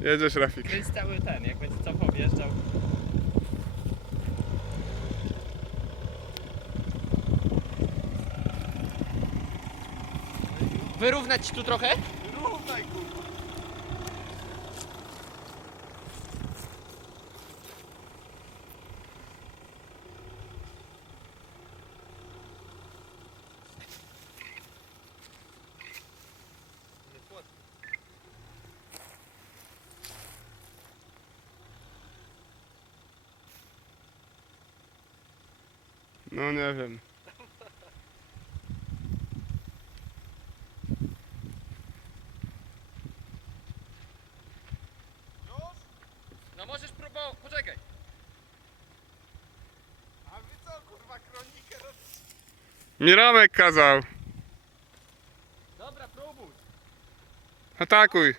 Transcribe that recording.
Jedziesz, Rafik. Kręć cały ten, jak będzie cofał, wjeżdżał. Wyrównać ci tu trochę? Równaj, kurwa. No nie wiem. No możesz próbować, poczekaj. A wy co, kurwa, kronikę robisz? Miromek kazał. Dobra, próbuj. Atakuj.